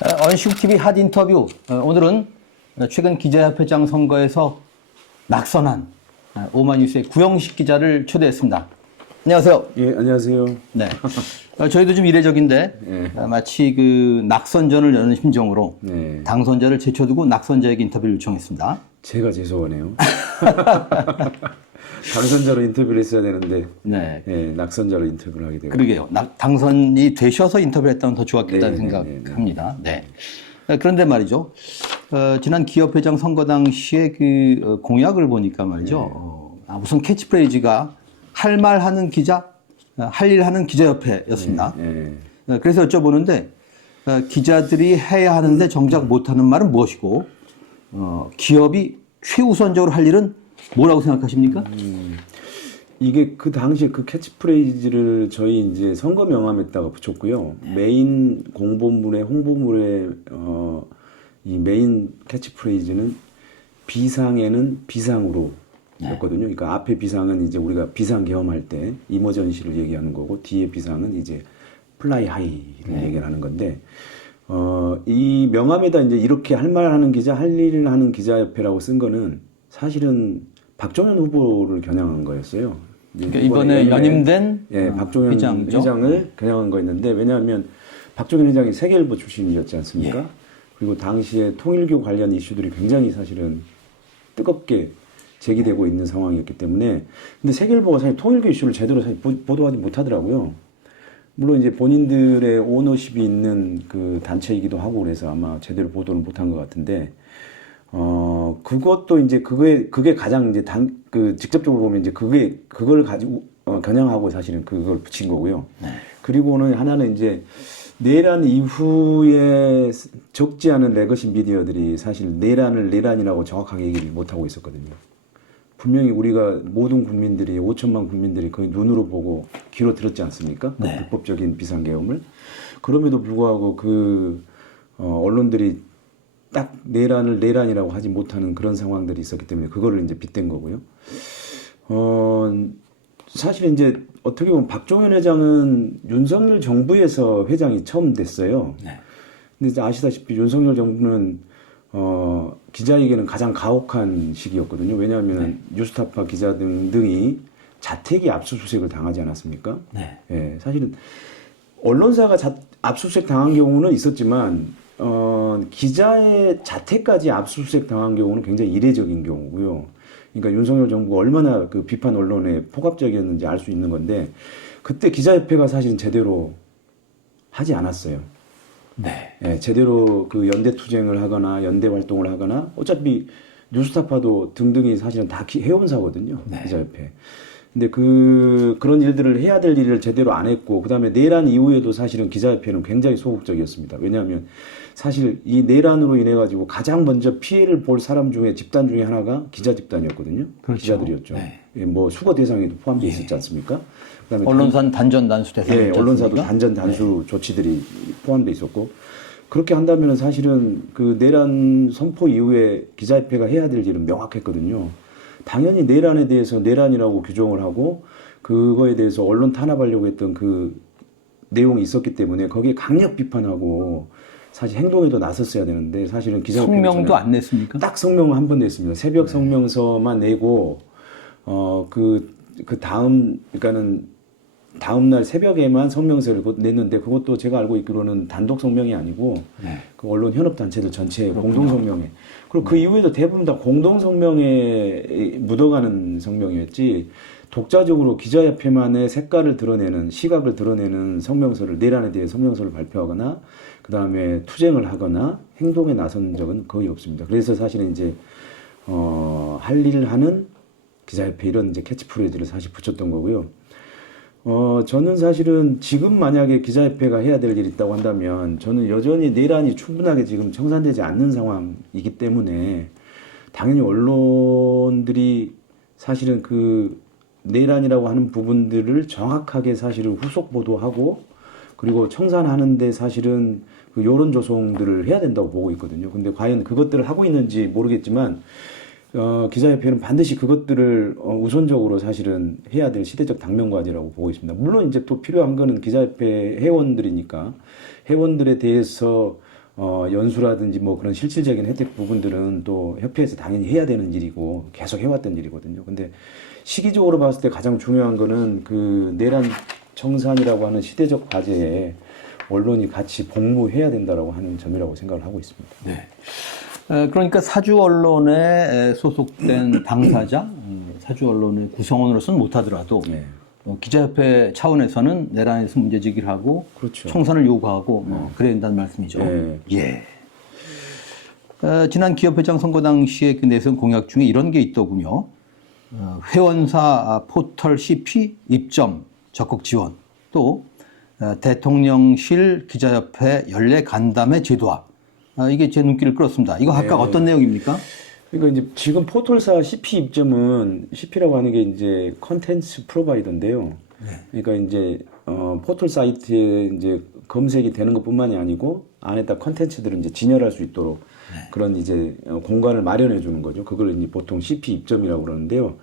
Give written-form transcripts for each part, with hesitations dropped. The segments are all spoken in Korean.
언시국TV 핫 인터뷰. 오늘은 최근 기자협회장 선거에서 낙선한 오마이뉴스의 구영식 기자를 초대했습니다. 안녕하세요. 예, 안녕하세요. 네. 저희도 좀 이례적인데 마치 그 낙선전을 여는 심정으로 당선자를 제쳐두고 낙선자에게 인터뷰를 요청했습니다. 제가 죄송하네요. 당선자로 인터뷰를 했어야 되는데 낙선자로 인터뷰를 하게 되고. 그러게요. 당선이 되셔서 인터뷰를 했다면 더 좋았겠다는 생각합니다. 네. 그런데 말이죠. 지난 기업회장 선거 당시에 그 공약을 보니까 말이죠. 우선 캐치프레이즈가 할 말 하는 기자, 할 일 하는 기자협회였습니다. 그래서 여쭤보는데 기자들이 해야 하는데 정작 못하는 말은 무엇이고 기업이 최우선적으로 할 일은 뭐라고 생각하십니까? 이게 그 당시에 그 캐치프레이즈를 저희 이제 선거 명함에다가 붙였고요. 메인 공보물에 홍보물에 이 메인 캐치프레이즈는 비상에는 비상으로 였거든요. 그러니까 앞에 비상은 이제 우리가 비상 경험할 때 이머전시를 얘기하는 거고 뒤에 비상은 이제 플라이 하이를 얘기하는 건데 이 명함에다 이제 이렇게 할 말 하는 기자, 할 일 하는 기자협회라고 쓴 거는 사실은 박종현 후보를 겨냥한 거였어요. 그러니까 이번에 연임된 박종현 회장을 겨냥한 거였는데 왜냐하면 박종현 회장이 세계일보 출신이었지 않습니까? 그리고 당시에 통일교 관련 이슈들이 굉장히 사실은 뜨겁게 제기되고 있는 상황이었기 때문에 근데 세계일보가 사실 통일교 이슈를 제대로 사실 보도하지 못하더라고요. 물론 이제 본인들의 오너십이 있는 그 단체이기도 하고 그래서 아마 제대로 보도를 못한 것 같은데 그것도 이제 그게 가장 이제 직접적으로 보면 이제 그걸 가지고 겨냥하고 사실은 그걸 붙인 거고요. 그리고는 하나는 이제 내란 이후에 적지 않은 레거시 미디어들이 사실 내란을 내란이라고 정확하게 얘기를 못하고 있었거든요. 분명히 우리가 모든 국민들이 5천만 국민들이 거의 눈으로 보고 귀로 들었지 않습니까? 그 불법적인 비상계엄을. 그럼에도 불구하고 그 언론들이 딱 내란을 내란이라고 하지 못하는 그런 상황들이 있었기 때문에 그거를 이제 빗댄 거고요. 사실 이제 어떻게 보면 박종현 회장은 윤석열 정부에서 회장이 처음 됐어요. 근데 이제 아시다시피 윤석열 정부는 기자에게는 가장 가혹한 시기였거든요. 왜냐하면 뉴스타파 기자 등이 자택이 압수수색을 당하지 않았습니까? 사실은 언론사가 압수수색 당한 경우는 있었지만 기자의 자택까지 압수수색 당한 경우는 굉장히 이례적인 경우고요. 그러니까 윤석열 정부가 얼마나 그 비판 언론에 폭압적이었는지 알 수 있는 건데 그때 기자협회가 사실은 제대로 하지 않았어요. 제대로 그 연대 투쟁을 하거나 연대 활동을 하거나 어차피 뉴스타파도 등등이 사실은 다 해온사거든요. 기자협회. 근데 그런 일들을 해야 될 일을 제대로 안 했고 그다음에 내란 이후에도 사실은 기자협회는 굉장히 소극적이었습니다. 왜냐하면 사실 이 내란으로 인해 가지고 가장 먼저 피해를 볼 사람 중에 집단 중에 하나가 기자 집단이었거든요. 기자들이었죠. 뭐 수거 대상에도 포함되어 있었지 않습니까? 그다음에 언론사는 단전 단수 대상. 언론사도 단전 단수 조치들이 포함되어 있었고 그렇게 한다면 사실은 그 내란 선포 이후에 기자협회가 해야 될 일은 명확했거든요. 당연히 내란에 대해서 내란이라고 규정을 하고 그거에 대해서 언론 탄압하려고 했던 그 내용이 있었기 때문에 거기에 강력 비판하고 사실 행동에도 나섰어야 되는데 사실은 기자협회는 성명도 안 냈습니까? 딱 성명을 한 번 냈습니다. 새벽 성명서만 내고 그러니까는 다음 날 새벽에만 성명서를 냈는데 그것도 제가 알고 있기로는 단독 성명이 아니고 그 언론 현업 단체들 전체 공동 성명에 그리고 그 이후에도 대부분 다 공동 성명에 묻어가는 성명이었지 독자적으로 기자협회만의 색깔을 드러내는 시각을 드러내는 성명서를 내란에 대해 성명서를 발표하거나 그 다음에 투쟁을 하거나 행동에 나선 적은 거의 없습니다. 그래서 사실은 이제 할 일을 하는 기자협회 이런 이제 캐치프레이즈를 사실 붙였던 거고요. 저는 사실은 지금 만약에 기자협회가 해야 될 일이 있다고 한다면 저는 여전히 내란이 충분하게 지금 청산되지 않는 상황이기 때문에 당연히 언론들이 사실은 그 내란이라고 하는 부분들을 정확하게 사실은 후속 보도하고 그리고 청산하는데 사실은 그 여론 조성들을 해야 된다고 보고 있거든요. 근데 과연 그것들을 하고 있는지 모르겠지만 기자협회는 반드시 그것들을 우선적으로 사실은 해야 될 시대적 당면과제라고 보고 있습니다. 물론 이제 또 필요한 거는 기자협회 회원들이니까 회원들에 대해서 연수라든지 뭐 그런 실질적인 혜택 부분들은 또 협회에서 당연히 해야 되는 일이고 계속 해왔던 일이거든요. 근데 시기적으로 봤을 때 가장 중요한 거는 그 내란 청산이라고 하는 시대적 과제에 언론이 같이 복무해야 된다라고 하는 점이라고 생각을 하고 있습니다. 네. 그러니까 사주 언론에 소속된 당사자, 사주 언론의 구성원으로서는 못하더라도 네. 기자협회 차원에서는 내란에서 문제 제기를 하고 그렇죠. 청산을 요구하고 그래야 된다는 말씀이죠. 네. 예. 지난 기업회장 선거 당시에 그 내세운 공약 중에 이런 게 있더군요. 회원사 포털 CP 입점 적극 지원, 또 대통령실 기자협회 연례 간담회 제도화. 이게 제 눈길을 끌었습니다. 이거 각각 네. 어떤 내용입니까? 그러니까 이제 지금 포털사 CP 입점은 CP라고 하는 게 이제 컨텐츠 프로바이더인데요. 그러니까 이제 포털 사이트에 이제 검색이 되는 것뿐만이 아니고 안에다 컨텐츠들을 이제 진열할 수 있도록 그런 이제 공간을 마련해 주는 거죠. 그걸 이제 보통 CP 입점이라고 그러는데요.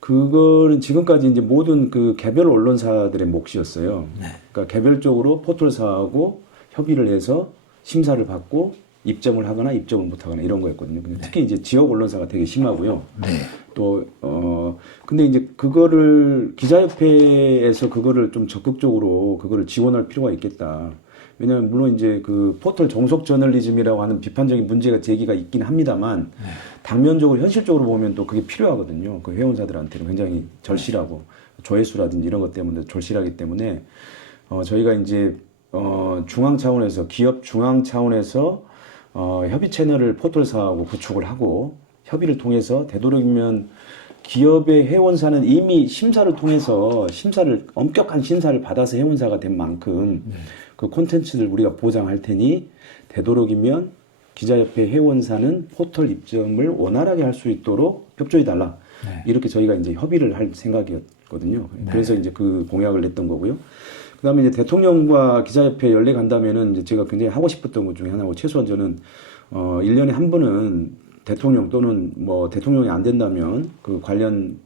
그거는 지금까지 이제 모든 그 개별 언론사들의 몫이었어요. 그러니까 개별적으로 포털사하고 협의를 해서 심사를 받고 입점을 하거나 입점을 못 하거나 이런 거였거든요. 근데 특히 이제 지역 언론사가 되게 심하고요. 또, 근데 이제 그거를 기자협회에서 그거를 좀 적극적으로 그거를 지원할 필요가 있겠다. 왜냐하면 물론 이제 그 포털 종속 저널리즘이라고 하는 비판적인 문제가 제기가 있긴 합니다만 당면적으로 현실적으로 보면 또 그게 필요하거든요. 그 회원사들한테는 굉장히 절실하고 조회수라든지 이런 것 때문에 절실하기 때문에 저희가 이제 중앙 차원에서 기업 중앙 차원에서 협의 채널을 포털사하고 구축을 하고 협의를 통해서 되도록이면 기업의 회원사는 이미 심사를 통해서 엄격한 심사를 받아서 회원사가 된 만큼 그 콘텐츠들 우리가 보장할 테니 되도록이면 기자협회 회원사는 포털 입점을 원활하게 할 수 있도록 협조해달라. 이렇게 저희가 이제 협의를 할 생각이었거든요. 그래서 이제 그 공약을 냈던 거고요. 그 다음에 이제 대통령과 기자협회 연례 간담회는 이제 제가 굉장히 하고 싶었던 것 중에 하나고 최소한 저는 1년에 한 번은 대통령 또는 뭐 대통령이 안 된다면 그 관련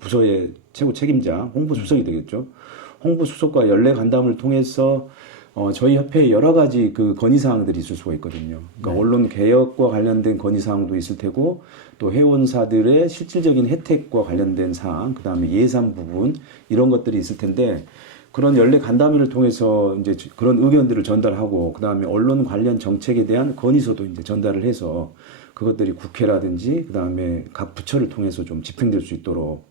부서의 최고 책임자 홍보수석이 되겠죠. 홍보수석과 연례 간담을 통해서 저희 협회에 여러 가지 그 건의사항들이 있을 수가 있거든요. 그러니까 언론 개혁과 관련된 건의사항도 있을 테고 또 회원사들의 실질적인 혜택과 관련된 사항, 그 다음에 예산 부분 이런 것들이 있을 텐데 그런 연례 간담회를 통해서 이제 그런 의견들을 전달하고 그 다음에 언론 관련 정책에 대한 건의서도 이제 전달을 해서 그것들이 국회라든지 그 다음에 각 부처를 통해서 좀 집행될 수 있도록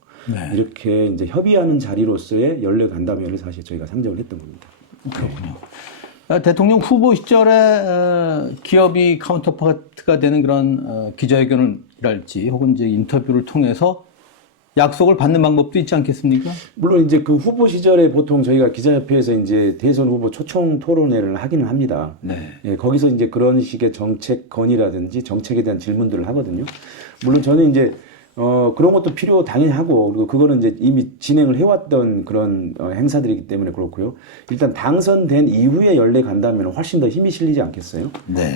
이렇게 이제 협의하는 자리로서의 연례 간담회를 사실 저희가 상정을 했던 겁니다. 그렇군요. 대통령 후보 시절에 기업이 카운터파트가 되는 그런 기자회견을랄지 혹은 이제 인터뷰를 통해서 약속을 받는 방법도 있지 않겠습니까? 물론 이제 그 후보 시절에 보통 저희가 기자협회에서 이제 대선 후보 초청 토론회를 하기는 합니다. 예, 거기서 이제 그런 식의 정책 건의라든지 정책에 대한 질문들을 하거든요. 물론 저는 이제 그런 것도 필요 당연히 하고 그리고 그거는 이제 이미 진행을 해왔던 그런 행사들이기 때문에 그렇고요. 일단 당선된 이후에 연례 간다면 훨씬 더 힘이 실리지 않겠어요?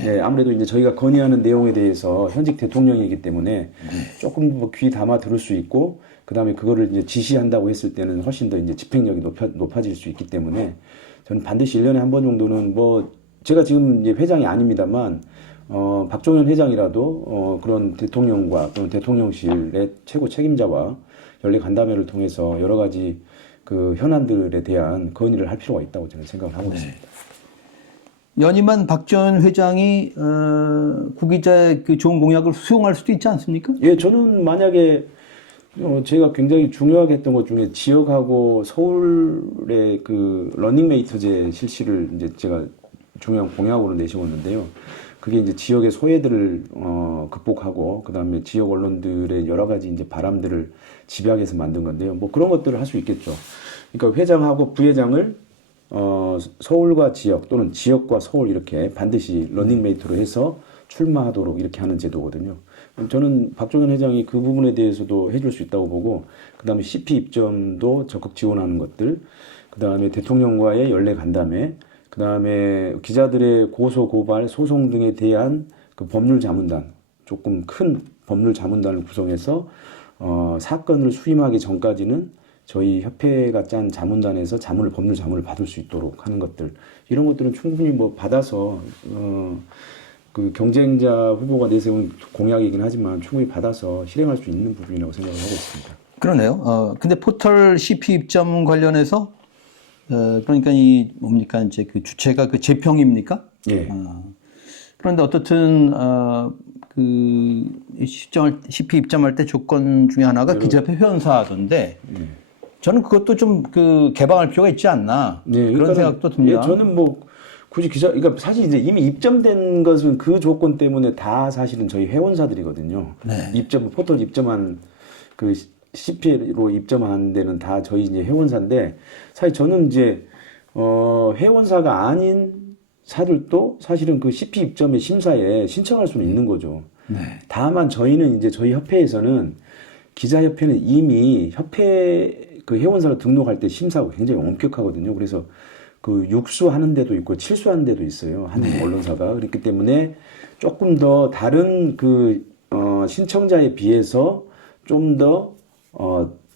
예, 아무래도 이제 저희가 건의하는 내용에 대해서 현직 대통령이기 때문에 조금 뭐 귀 담아 들을 수 있고 그 다음에 그거를 이제 지시한다고 했을 때는 훨씬 더 이제 집행력이 높아질 수 있기 때문에 저는 반드시 1년에 한 번 정도는 뭐 제가 지금 이제 회장이 아닙니다만 박종현 회장이라도 그런 대통령과 또는 대통령실의 최고 책임자와 연례 간담회를 통해서 여러 가지 그 현안들에 대한 건의를 할 필요가 있다고 저는 생각을 하고 있습니다. 연임한 박지원 회장이 구기자의 그 좋은 공약을 수용할 수도 있지 않습니까? 예, 저는 만약에 제가 굉장히 중요하게 했던 것 중에 지역하고 서울의 그 러닝메이트제 실시를 이제 제가 중요한 공약으로 내세웠는데요. 그게 이제 지역의 소외들을 극복하고 그다음에 지역 언론들의 여러 가지 이제 바람들을 집약해서 만든 건데요. 뭐 그런 것들을 할 수 있겠죠. 그러니까 회장하고 부회장을 서울과 지역 또는 지역과 서울 이렇게 반드시 러닝메이트로 해서 출마하도록 이렇게 하는 제도거든요. 저는 박종현 회장이 그 부분에 대해서도 해줄 수 있다고 보고 그다음에 CP 입점도 적극 지원하는 것들 그다음에 대통령과의 연례 간담회 그다음에 기자들의 고소 고발 소송 등에 대한 그 법률 자문단 조금 큰 법률 자문단을 구성해서 사건을 수임하기 전까지는 저희 협회가 짠 자문단에서 법률 자문을 받을 수 있도록 하는 것들 이런 것들은 충분히 뭐 받아서 그 경쟁자 후보가 내세운 공약이긴 하지만 충분히 받아서 실행할 수 있는 부분이라고 생각을 하고 있습니다. 그러네요. 근데 포털 CP 입점 관련해서 그러니까 이 뭡니까 이제 그 주체가 그 재평입니까? 예. 그런데 어떻든 그 CP 입점할 때 조건 중에 하나가 기자협회 회원사던데 저는 그것도 좀 그 개방할 필요가 있지 않나 그런 생각도 듭니다. 예, 저는 뭐 굳이 그러니까 사실 이제 이미 입점된 것은 그 조건 때문에 다 사실은 저희 회원사들이거든요. 네. 포털 입점한 그 CP로 입점한 데는 다 저희 이제 회원사인데 사실 저는 이제 회원사가 아닌 사들도 사실은 그 CP 입점의 심사에 신청할 수는 있는 거죠. 네. 다만 저희는 이제 저희 협회에서는 기자협회는 이미 협회 그 회원사로 등록할 때 심사가 굉장히 엄격하거든요. 그래서 그 육수하는 데도 있고 칠수하는 데도 있어요. 한 언론사가. 그렇기 때문에 조금 더 다른 그 신청자에 비해서 좀 더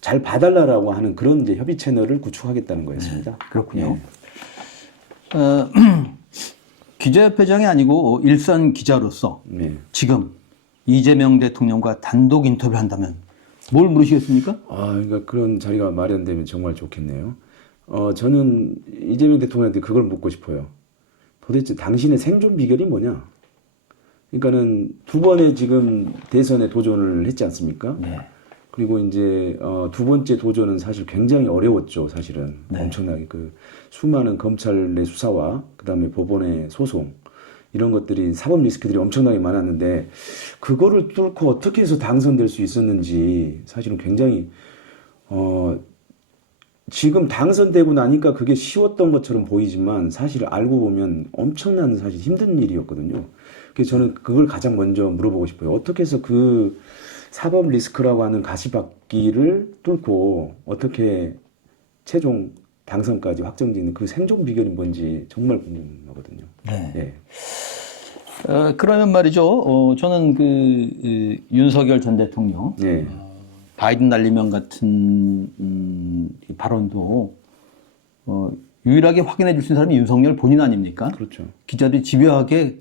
잘 봐달라고 하는 그런 이제 협의 채널을 구축하겠다는 거였습니다. 그렇군요. 기자협회장이 아니고 일선 기자로서 지금 이재명 대통령과 단독 인터뷰를 한다면 뭘 물으시겠습니까? 그러니까 그런 자리가 마련되면 정말 좋겠네요. 저는 이재명 대통령한테 그걸 묻고 싶어요. 도대체 당신의 생존 비결이 뭐냐? 그러니까는 두 번의 지금 대선에 도전을 했지 않습니까? 네. 그리고 이제 두 번째 도전은 사실 굉장히 어려웠죠. 사실은 엄청나게 그 수많은 검찰의 수사와 그다음에 법원의 소송 이런 것들이 사법 리스크들이 엄청나게 많았는데 그거를 뚫고 어떻게 해서 당선될 수 있었는지 사실은 굉장히 지금 당선되고 나니까 그게 쉬웠던 것처럼 보이지만 사실 알고 보면 엄청난 사실 힘든 일이었거든요. 그래서 저는 그걸 가장 먼저 물어보고 싶어요. 어떻게 해서 그 사법 리스크라고 하는 가시밭길을 뚫고 어떻게 최종 당선까지 확정짓는 그 생존 비결이 뭔지 정말 궁금하거든요. 네. 네. 그러면 말이죠. 저는 그 윤석열 전 대통령 네. 바이든 날리면 같은 이 발언도 유일하게 확인해 줄 수 있는 사람이 윤석열 본인 아닙니까? 그렇죠. 기자들이 집요하게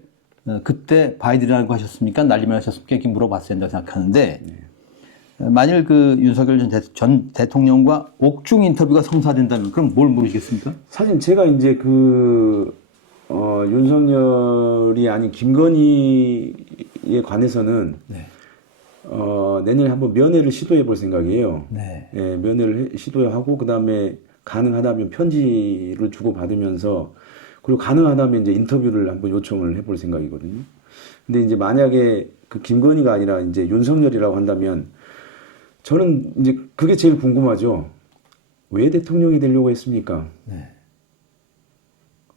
그때 바이든이라고 하셨습니까? 날리면 하셨습니까? 이렇게 물어봤어야 된다고 생각하는데 만일 그 윤석열 전 대통령과 옥중 인터뷰가 성사된다면 그럼 뭘 물으시겠습니까? 사실 제가 이제 윤석열이 아닌 김건희에 관해서는 내년에 한번 면회를 시도해 볼 생각이에요. 네. 예, 면회를 시도하고 그다음에 가능하다면 편지를 주고 받으면서 그리고 가능하다면 이제 인터뷰를 한번 요청을 해볼 생각이거든요. 근데 이제 만약에 그 김건희가 아니라 이제 윤석열이라고 한다면 저는 이제 그게 제일 궁금하죠. 왜 대통령이 되려고 했습니까? 네.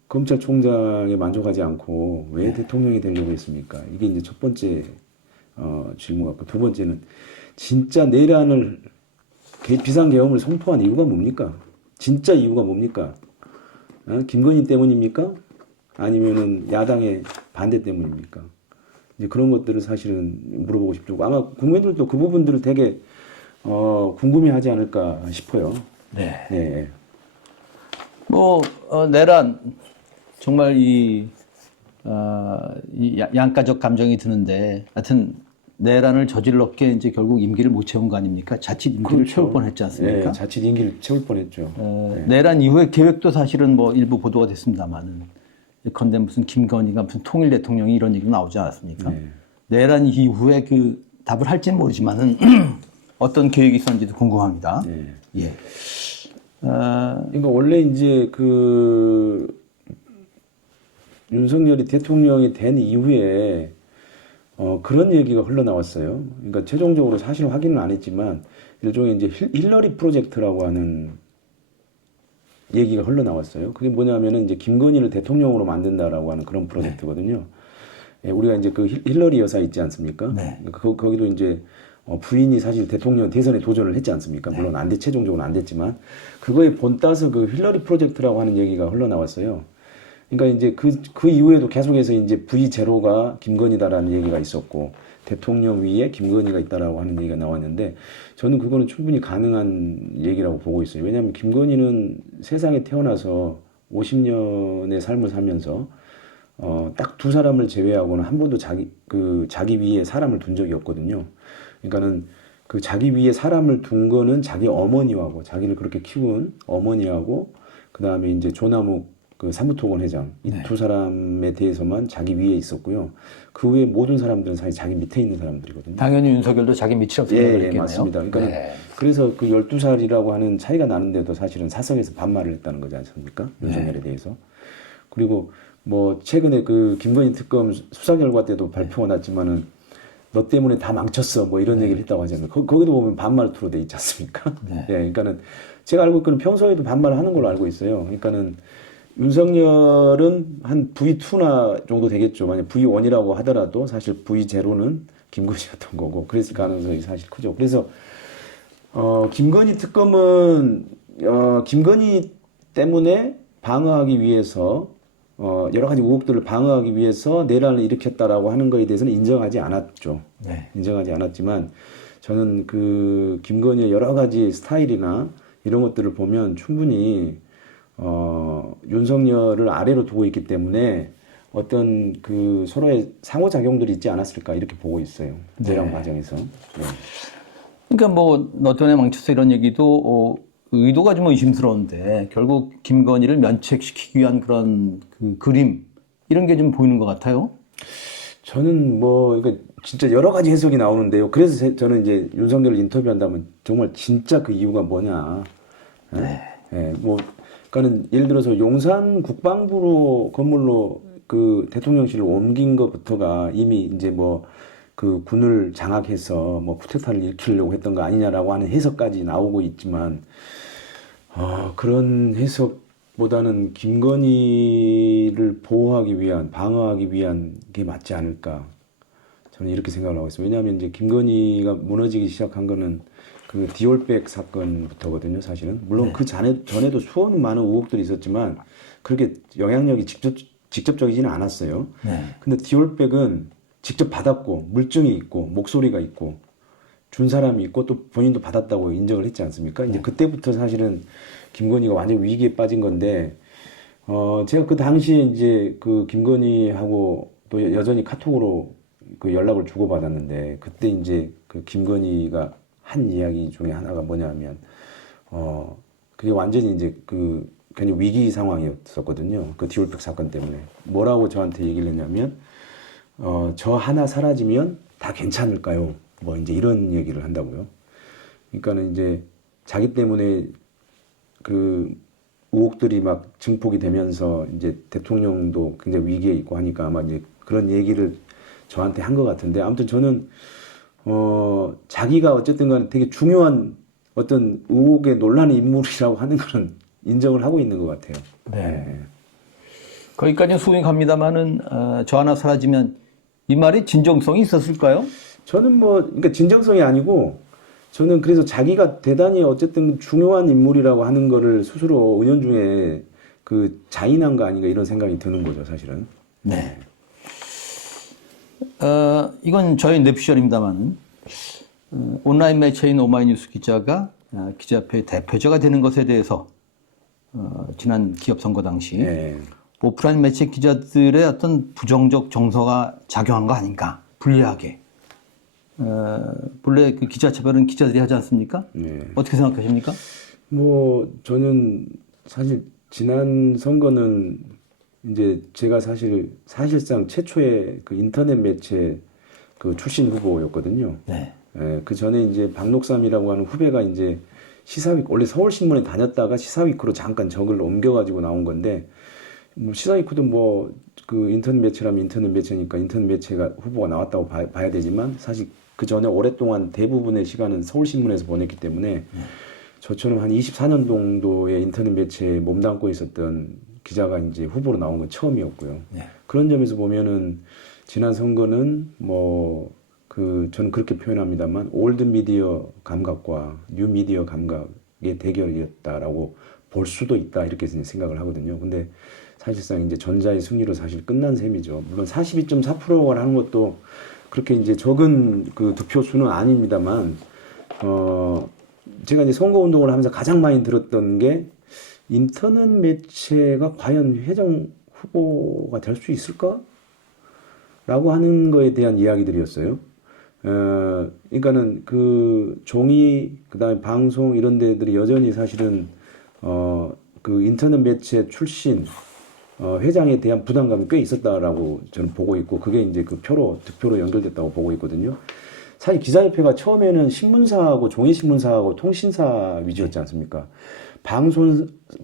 검찰총장에 만족하지 않고 왜 대통령이 되려고 했습니까? 이게 이제 첫 번째 질문 같고 두 번째는 진짜 내란을 비상계엄을 선포한 이유가 뭡니까? 진짜 이유가 뭡니까? 김건희 때문입니까? 아니면은 야당의 반대 때문입니까? 이제 그런 것들을 사실은 물어보고 싶고 아마 국민들도 그 부분들을 되게 궁금해하지 않을까 싶어요. 네. 네. 내란 정말 이 양가적 감정이 드는데, 하여튼 내란을 저질렀게 이제 결국 임기를 못 채운 거 아닙니까? 자칫 임기를 채울 뻔했지 않습니까? 네, 자칫 임기를 채울 뻔했죠. 내란 이후에 계획도 사실은 뭐 일부 보도가 됐습니다만은, 건데 무슨 김건희가 무슨 통일 대통령이 이런 얘기가 나오지 않았습니까? 내란 이후에 그 답을 할지는 모르지만은 어떤 계획이 있었는지도 궁금합니다. 예. 그러니까 원래 이제 윤석열이 대통령이 된 이후에 그런 얘기가 흘러나왔어요. 그러니까 최종적으로 사실 확인은 안 했지만 일종의 이제 힐러리 프로젝트라고 하는 얘기가 흘러나왔어요. 그게 뭐냐면은 이제 김건희를 대통령으로 만든다라고 하는 그런 프로젝트거든요. 예, 우리가 이제 그 힐러리 여사 있지 않습니까? 네. 거기도 이제 부인이 사실 대통령 대선에 도전을 했지 않습니까? 물론 최종적으로는 안 됐지만 그거에 본따서 그 힐러리 프로젝트라고 하는 얘기가 흘러나왔어요. 그러니까 이제 그 이후에도 계속해서 이제 V0가 김건희다라는 얘기가 있었고 대통령 위에 김건희가 있다라고 하는 얘기가 나왔는데 저는 그거는 충분히 가능한 얘기라고 보고 있어요. 왜냐하면 김건희는 세상에 태어나서 50년의 삶을 살면서 딱 두 사람을 제외하고는 한 번도 자기 위에 사람을 둔 적이 없거든요. 그러니까는 그 자기 위에 사람을 둔 거는 자기 어머니하고 자기를 그렇게 키운 어머니하고 그 다음에 이제 조남욱 그 사무토건 회장 이 두 사람에 대해서만 자기 위에 있었고요. 그 외에 모든 사람들은 사실 자기 밑에 있는 사람들이거든요. 당연히 윤석열도 자기 밑이라고 생각을 했겠네요. 맞습니다. 그러니까 그래서 그 12살이라고 하는 차이가 나는데도 사실은 사석에서 반말을 했다는 거지 않습니까? 윤석열에 대해서. 그리고 뭐 최근에 그 김건희 특검 수사 결과 때도 발표가 났지만은 너 때문에 다 망쳤어 뭐 이런 얘기를 했다고 하잖아요. 거기도 보면 반말투로 돼 있지 않습니까? 그러니까는 제가 알고 있기로는 평소에도 반말을 하는 걸로 알고 있어요. 그러니까는 윤석열은 한 V2나 정도 되겠죠. 만약 V1이라고 하더라도 사실 V0는 김건희였던 거고 그랬을 가능성이 사실 크죠. 그래서 김건희 특검은 김건희 때문에 방어하기 위해서 여러 가지 의혹들을 방어하기 위해서 내란을 일으켰다라고 하는 것에 대해서는 인정하지 않았죠. 인정하지 않았지만 저는 그 김건희의 여러 가지 스타일이나 이런 것들을 보면 충분히 윤석열을 아래로 두고 있기 때문에 어떤 그 서로의 상호작용들이 있지 않았을까 이렇게 보고 있어요. 내란 과정에서. 그러니까 뭐 너 때문에 망쳤어 이런 얘기도 의도가 좀 의심스러운데 결국 김건희를 면책시키기 위한 그런 그 그림 이런 게 좀 보이는 것 같아요. 저는 뭐 그러니까 진짜 여러 가지 해석이 나오는데요. 그래서 저는 이제 윤석열을 인터뷰한다면 정말 진짜 그 이유가 뭐냐. 뭐 그러니까는 예를 들어서 용산 국방부로 건물로 그 대통령실을 옮긴 것부터가 이미 이제 뭐 그 군을 장악해서 뭐 쿠데타를 일으키려고 했던 거 아니냐라고 하는 해석까지 나오고 있지만 그런 해석보다는 김건희를 보호하기 위한 방어하기 위한 게 맞지 않을까 저는 이렇게 생각을 하고 있어요. 왜냐하면 이제 김건희가 무너지기 시작한 거는 그 디올백 사건부터거든요, 사실은. 물론 그 전에도 수많은 많은 의혹들이 있었지만 그렇게 영향력이 직접적이지는 않았어요. 근데 디올백은 직접 받았고 물증이 있고 목소리가 있고 준 사람이 있고 또 본인도 받았다고 인정을 했지 않습니까? 이제 그때부터 사실은 김건희가 완전 위기에 빠진 건데 제가 그 당시에 이제 그 김건희하고 또 여전히 카톡으로 그 연락을 주고받았는데 그때 이제 그 김건희가 한 이야기 중에 하나가 뭐냐면 그게 완전히 이제 그 그냥 위기 상황이었었거든요. 그 디올백 사건 때문에 뭐라고 저한테 얘기를 했냐면 저 하나 사라지면 다 괜찮을까요? 뭐 이제 이런 얘기를 한다고요. 그러니까는 이제 자기 때문에 그 의혹들이 막 증폭이 되면서 이제 대통령도 굉장히 위기에 있고 하니까 아마 이제 그런 얘기를 저한테 한 것 같은데 아무튼 저는 자기가 어쨌든 간에 되게 중요한 어떤 의혹의 논란의 인물이라고 하는 거는 인정을 하고 있는 것 같아요. 거기까지는 수긍이 갑니다만은 저 하나 사라지면 이 말이 진정성이 있었을까요? 저는 뭐 그러니까 진정성이 아니고 저는 그래서 자기가 대단히 어쨌든 중요한 인물이라고 하는 거를 스스로 은연중에 그 자인한 거 아닌가 이런 생각이 드는 거죠, 사실은. 이건 저희 뇌피셜입니다만 온라인 매체인 오마이뉴스 기자가 기자협회 대표자가 되는 것에 대해서 지난 기업 선거 당시 오프라인 매체 기자들의 어떤 부정적 정서가 작용한 거 아닌가 불리하게 본래 그 기자 차별은 기자들이 하지 않습니까? 어떻게 생각하십니까? 뭐 저는 사실 지난 선거는 이제 제가 사실상 최초의 그 인터넷 매체 그 출신 후보였거든요. 그 전에 이제 박록삼이라고 하는 후배가 이제 시사위크 원래 서울신문에 다녔다가 시사위크로 잠깐 적을 옮겨가지고 나온 건데 뭐 시사위크도 뭐 그 인터넷 매체라면 인터넷 매체니까 인터넷 매체가 후보가 나왔다고 봐야 되지만 사실 그 전에 오랫동안 대부분의 시간은 서울신문에서 보냈기 때문에 저처럼 한 24년 정도의 인터넷 매체에 몸담고 있었던 기자가 이제 후보로 나온 건 처음이었고요. 그런 점에서 보면은 지난 선거는 뭐 저는 그렇게 표현합니다만 올드 미디어 감각과 뉴 미디어 감각의 대결이었다라고 볼 수도 있다 이렇게 생각을 하거든요. 근데 사실상 이제 전자의 승리로 사실 끝난 셈이죠. 물론 42.4%가 하는 것도 그렇게 이제 적은 그 득표 수는 아닙니다만, 제가 이제 선거 운동을 하면서 가장 많이 들었던 게 인터넷 매체가 과연 회장 후보가 될 수 있을까? 라고 하는 거에 대한 이야기들이었어요. 그러니까는 그 종이, 그 다음에 방송 이런 데들이 여전히 사실은, 그 인터넷 매체 출신, 회장에 대한 부담감이 꽤 있었다라고 저는 보고 있고, 그게 이제 그 득표로 연결됐다고 보고 있거든요. 사실 기자협회가 처음에는 신문사하고 종이신문사하고 통신사 위주였지 않습니까?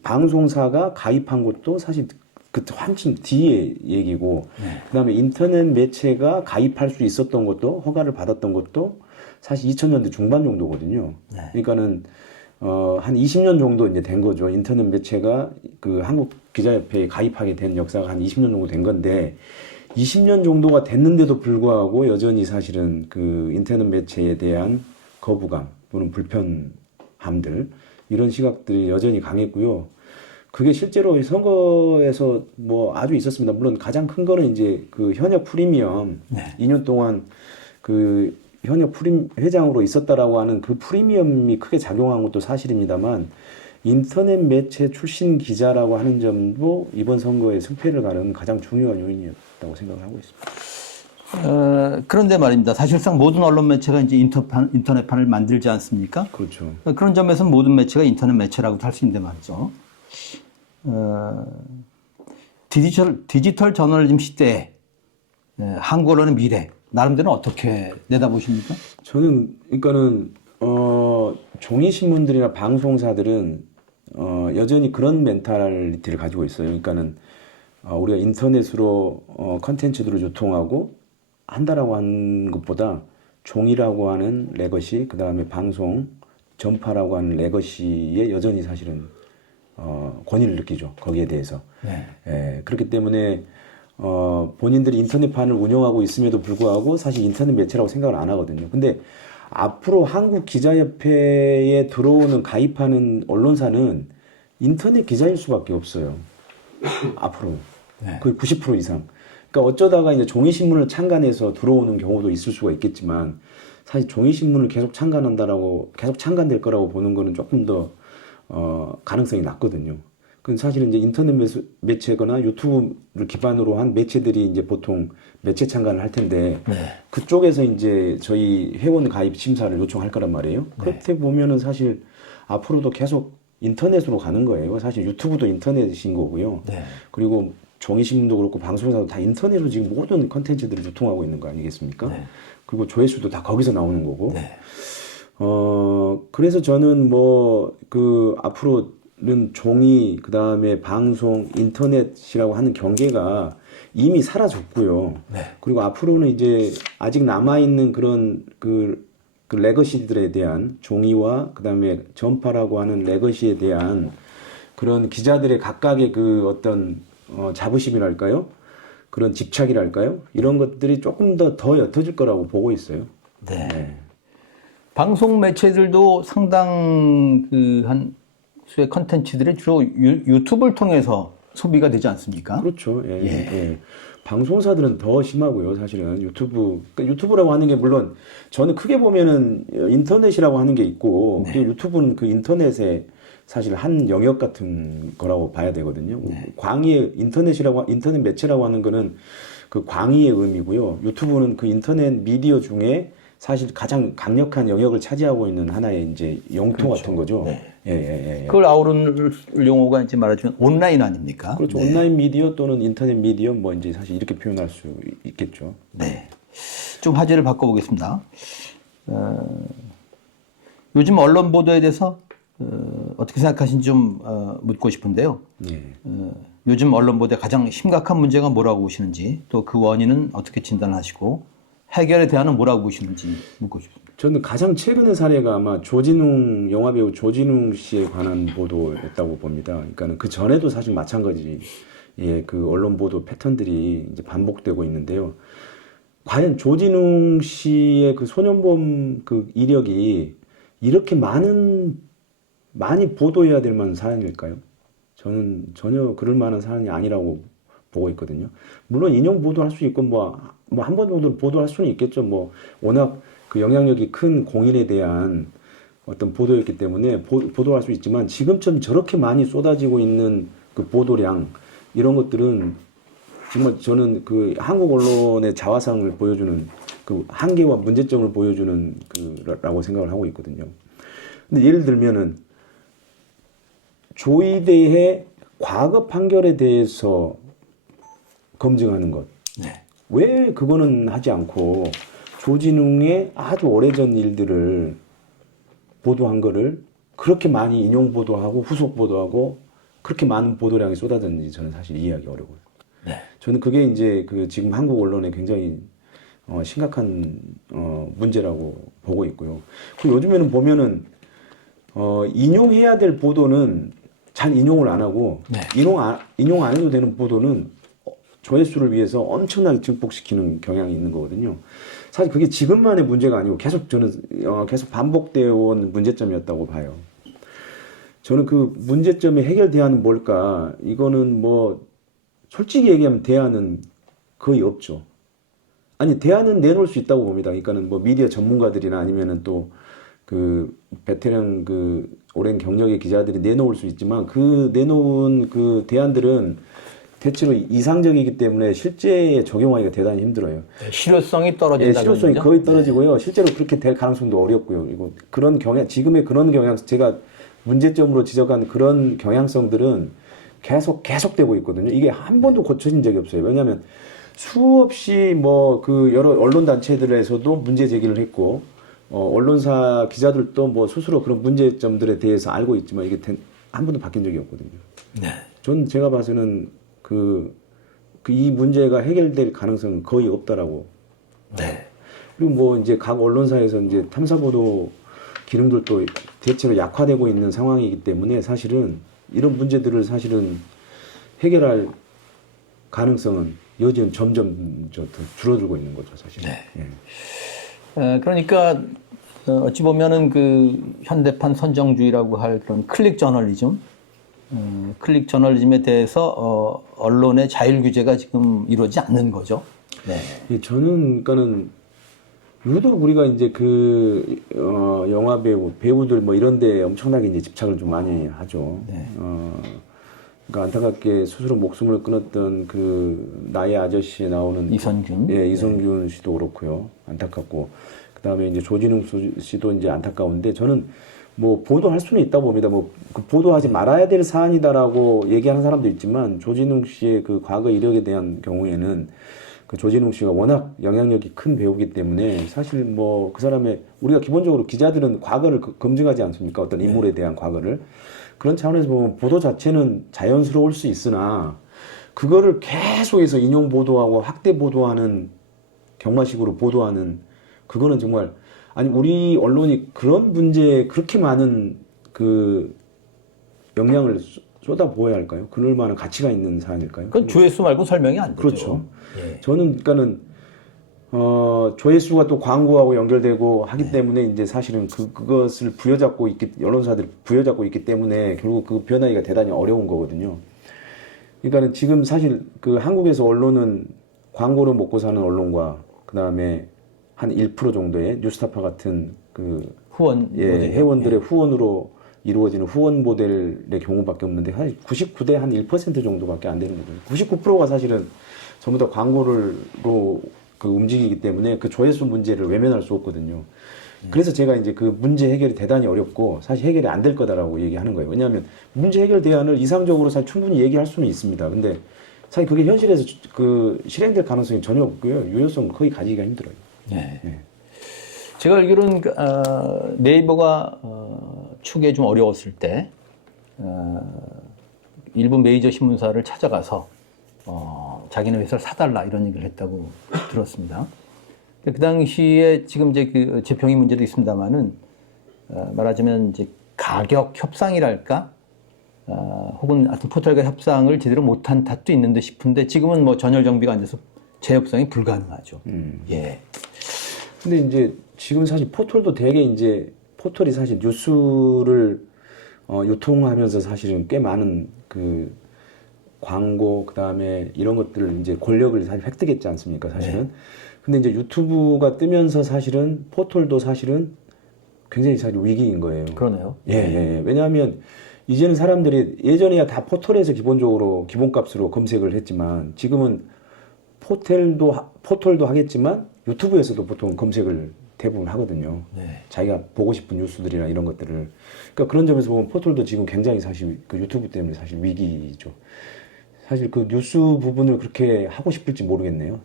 방송사가 가입한 것도 사실 그 한참 뒤에 얘기고, 그다음에 인터넷 매체가 가입할 수 있었던 것도, 허가를 받았던 것도 사실 2000년대 중반 정도거든요. 그러니까는 한 20년 정도 이제 된 거죠. 인터넷 매체가 그 한국 기자협회에 가입하게 된 역사가 한 20년 정도 된 건데, 20년 정도가 됐는데도 불구하고 여전히 사실은 그 인터넷 매체에 대한 거부감 또는 불편함들, 이런 시각들이 여전히 강했고요. 그게 실제로 선거에서 뭐 아주 있었습니다. 물론 가장 큰 거는 이제 그 현역 프리미엄, 2년 동안 그 현역 회장으로 있었다라고 하는 그 프리미엄이 크게 작용한 것도 사실입니다만, 인터넷 매체 출신 기자라고 하는 점도 이번 선거의 승패를 가르는 가장 중요한 요인이었다고 생각을 하고 있습니다. 그런데 말입니다. 사실상 모든 언론 매체가 이제 인터넷판을 만들지 않습니까? 그렇죠. 그런 점에서 모든 매체가 인터넷 매체라고 할 수 있는데 말이죠. 디지털 저널리즘 시대에 한국 언론의 미래, 나름대로 어떻게 내다보십니까? 저는, 그러니까는, 종이 신문들이나 방송사들은, 여전히 그런 멘탈리티를 가지고 있어요. 그러니까는, 우리가 인터넷으로, 컨텐츠들을 유통하고 한다라고 하는 것보다 종이라고 하는 레거시, 그 다음에 방송, 전파라고 하는 레거시에 여전히 사실은, 권위를 느끼죠. 거기에 대해서. 그렇기 때문에, 본인들이 인터넷판을 운영하고 있음에도 불구하고 사실 인터넷 매체라고 생각을 안 하거든요. 근데 앞으로 한국 기자협회에 들어오는 가입하는 언론사는 인터넷 기자일 수밖에 없어요. 앞으로. 거의 90% 이상. 그러니까 어쩌다가 이제 종이신문을 창간해서 들어오는 경우도 있을 수가 있겠지만, 사실 종이신문을 계속 창간될 거라고 보는 거는 조금 더, 가능성이 낮거든요. 그건 사실은 이제 인터넷 매체거나 유튜브를 기반으로 한 매체들이 이제 보통 매체 창간을 할 텐데, 그쪽에서 이제 저희 회원 가입 심사를 요청할 거란 말이에요. 그렇게 보면은 사실 앞으로도 계속 인터넷으로 가는 거예요. 사실 유튜브도 인터넷인 거고요. 그리고 종이신문도 그렇고 방송사도 다 인터넷으로 지금 모든 컨텐츠들을 유통하고 있는 거 아니겠습니까? 그리고 조회수도 다 거기서 나오는 거고. 그래서 저는 앞으로는 종이, 그 다음에 방송, 인터넷이라고 하는 경계가 이미 사라졌고요. 그리고 앞으로는 이제 아직 남아있는 그런 그 레거시들에 대한 종이와 그 다음에 전파라고 하는 레거시에 대한 그런 기자들의 각각의 그 어떤 자부심이랄까요? 그런 집착이랄까요? 이런 것들이 조금 더 옅어질 거라고 보고 있어요. 방송 매체들도 상당 한 수의 컨텐츠들이 주로 유튜브를 통해서 소비가 되지 않습니까? 그렇죠. 방송사들은 더 심하고요. 사실은 유튜브라고 하는 게 물론 저는 크게 보면은 인터넷이라고 하는 게 있고, 유튜브는 그 인터넷의 사실 한 영역 같은 거라고 봐야 되거든요. 인터넷 매체라고 하는 거는 그 광의의 의미고요. 유튜브는 그 인터넷 미디어 중에 사실 가장 강력한 영역을 차지하고 있는 하나의 이제 영토 같은 거죠. 그걸 아우르는 용어가 이제 말하자면 온라인 아닙니까? 그렇죠. 온라인 미디어 또는 인터넷 미디어 뭐 이제 사실 이렇게 표현할 수 있겠죠. 좀 화제를 바꿔보겠습니다. 요즘 언론 보도에 대해서 어떻게 생각하시는지 좀 묻고 싶은데요. 요즘 언론 보도에 가장 심각한 문제가 뭐라고 보시는지, 또 그 원인은 어떻게 진단하시고 해결에 대안은 뭐라고 보시는지 묻고 싶습니다. 저는 가장 최근의 사례가 아마 영화배우 조진웅 씨에 관한 보도였다고 봅니다. 그러니까는 그 전에도 사실 마찬가지, 그 언론 보도 패턴들이 이제 반복되고 있는데요. 과연 조진웅 씨의 그 소년범 그 이력이 이렇게 많이 보도해야 될 만한 사안일까요? 저는 전혀 그럴 만한 사안이 아니라고 보고 있거든요. 물론 인용 보도할 수 있고 뭐 한 번 정도 보도할 수는 있겠죠. 뭐 워낙 그 영향력이 큰 공인에 대한 어떤 보도였기 때문에 보도할 수 있지만 지금처럼 저렇게 많이 쏟아지고 있는 그 보도량 이런 것들은 정말 저는 그 한국 언론의 자화상을 보여주는 그 한계와 문제점을 보여주는 그라고 생각을 하고 있거든요. 근데 예를 들면은 조이대의 과거 판결에 대해서 검증하는 것. 네. 왜 그거는 하지 않고 조진웅의 아주 오래전 일들을 보도한 거를 그렇게 많이 인용 보도하고 후속 보도하고 그렇게 많은 보도량이 쏟아졌는지 저는 사실 이해하기 어려워요. 네. 저는 그게 이제 그 지금 한국 언론에 굉장히 심각한 문제라고 보고 있고요. 그리고 요즘에는 보면은 인용해야 될 보도는 잘 인용을 안 하고 네. 인용 안 해도 되는 보도는 조회수를 위해서 엄청나게 증폭시키는 경향이 있는 거거든요. 사실 그게 지금만의 문제가 아니고 계속 저는 계속 반복되어 온 문제점이었다고 봐요. 저는 그 문제점의 해결 대안은 뭘까? 이거는 뭐 솔직히 얘기하면 대안은 거의 없죠. 아니 대안은 내놓을 수 있다고 봅니다. 그러니까는 뭐 미디어 전문가들이나 아니면은 또 그 베테랑 그 오랜 경력의 기자들이 내놓을 수 있지만 그 내놓은 그 대안들은 대체로 이상적이기 때문에 실제에 적용하기가 대단히 힘들어요. 네, 실효성이 떨어진다. 실효성이 거의 떨어지고요. 실제로 그렇게 될 가능성도 어렵고요. 그리고 그런 지금의 그런 제가 문제점으로 지적한 그런 경향성들은 계속되고 있거든요. 이게 한 번도 고쳐진 적이 없어요. 왜냐하면 수없이 뭐 그 여러 언론 단체들에서도 문제 제기를 했고, 언론사 기자들도 뭐 스스로 그런 문제점들에 대해서 알고 있지만 이게 한 번도 바뀐 적이 없거든요. 네. 전 제가 봐서는 이 문제가 해결될 가능성은 거의 없다라고. 네. 그리고 뭐 이제 각 언론사에서 이제 탐사보도 기능들도 대체로 약화되고 있는 상황이기 때문에 사실은 이런 문제들을 사실은 해결할 가능성은 여전히 점점 더 줄어들고 있는 거죠, 사실. 네. 예. 그러니까 어찌 보면은 그 현대판 선정주의라고 할 그런 클릭 저널리즘, 클릭 저널리즘에 대해서 언론의 자율 규제가 지금 이루어지지 않는 거죠. 네. 예, 저는 그러니까는 유독 우리가 이제 영화 배우들 뭐 이런 데 엄청나게 이제 집착을 좀 많이 하죠. 네. 그러니까 안타깝게 스스로 목숨을 끊었던 그 나의 아저씨에 나오는 이선균. 예, 이선균 씨도 그렇고요. 안타깝고 그다음에 이제 조진웅 씨도 이제 안타까운데 저는 뭐 보도할 수는 있다고 봅니다. 그 보도하지 말아야 될 사안이다라고 얘기하는 사람도 있지만 조진웅 씨의 그 과거 이력에 대한 경우에는 그 조진웅 씨가 워낙 영향력이 큰 배우기 때문에 사실 뭐 그 사람의 우리가 기본적으로 기자들은 과거를 검증하지 않습니까? 어떤 인물에 대한 과거를. 그런 차원에서 보면 보도 자체는 자연스러울 수 있으나 그거를 계속해서 인용 보도하고 확대 보도하는 경마식으로 보도하는 그거는 정말 아니 우리 언론이 그런 문제에 그렇게 많은 그 영향을 쏟아부어야 할까요? 그럴 만한 가치가 있는 사안일까요? 그건 조회수 말고 설명이 안 되죠. 그렇죠. 예. 저는 그러니까는 조회수가 또 광고하고 연결되고 하기 때문에 이제 사실은 그것을 언론사들이 부여잡고 있기 때문에 결국 그 변하기가 대단히 어려운 거거든요. 그러니까는 지금 사실 그 한국에서 언론은 광고로 먹고 사는 언론과 그 다음에 한 1% 정도의 뉴스타파 같은 그 후원 회원들의 후원으로 이루어지는 후원 모델의 경우밖에 없는데 한 99대 한 1% 정도밖에 안 되는 거거든요. 99%가 사실은 전부 다 광고로 움직이기 때문에 그 조회수 문제를 외면할 수 없거든요. 그래서 제가 이제 그 문제 해결이 대단히 어렵고 사실 해결이 안 될 거다라고 얘기하는 거예요. 왜냐하면 문제 해결 대안을 이상적으로 사실 충분히 얘기할 수는 있습니다. 근데 사실 그게 현실에서 실행될 가능성이 전혀 없고요. 유효성은 거의 가지기가 힘들어요. 네. 네. 제가 알기로는 네이버가 추계 좀 어려웠을 때 일부 메이저 신문사를 찾아가서 자기네 회사를 사달라 이런 얘기를 했다고 들었습니다. 그 당시에 지금 이제 그 재평의 문제도 있습니다만은 말하자면 이제 가격 협상이랄까 혹은 하여튼 포털과 협상을 제대로 못한 탓도 있는데 싶은데 지금은 뭐 전열 정비가 안 돼서 재협상이 불가능하죠. 예. 근데 이제 지금 사실 포털도 되게 이제 포털이 사실 뉴스를 유통하면서 사실은 꽤 많은 그 광고, 그 다음에 이런 것들을 이제 권력을 사실 획득했지 않습니까, 사실은. 근데 이제 유튜브가 뜨면서 사실은 포털도 사실은 굉장히 사실 위기인 거예요. 그러네요. 예. 왜냐하면 이제는 사람들이 예전에야 다 포털에서 기본적으로 기본값으로 검색을 했지만 지금은 포털도 하겠지만 유튜브에서도 보통 검색을 대부분 하거든요. 자기가 보고 싶은 뉴스들이나 이런 것들을. 그러니까 그런 점에서 보면 포털도 지금 굉장히 사실 그 유튜브 때문에 사실 위기죠. 사실 그 뉴스 부분을 그렇게 하고 싶을지 모르겠네요.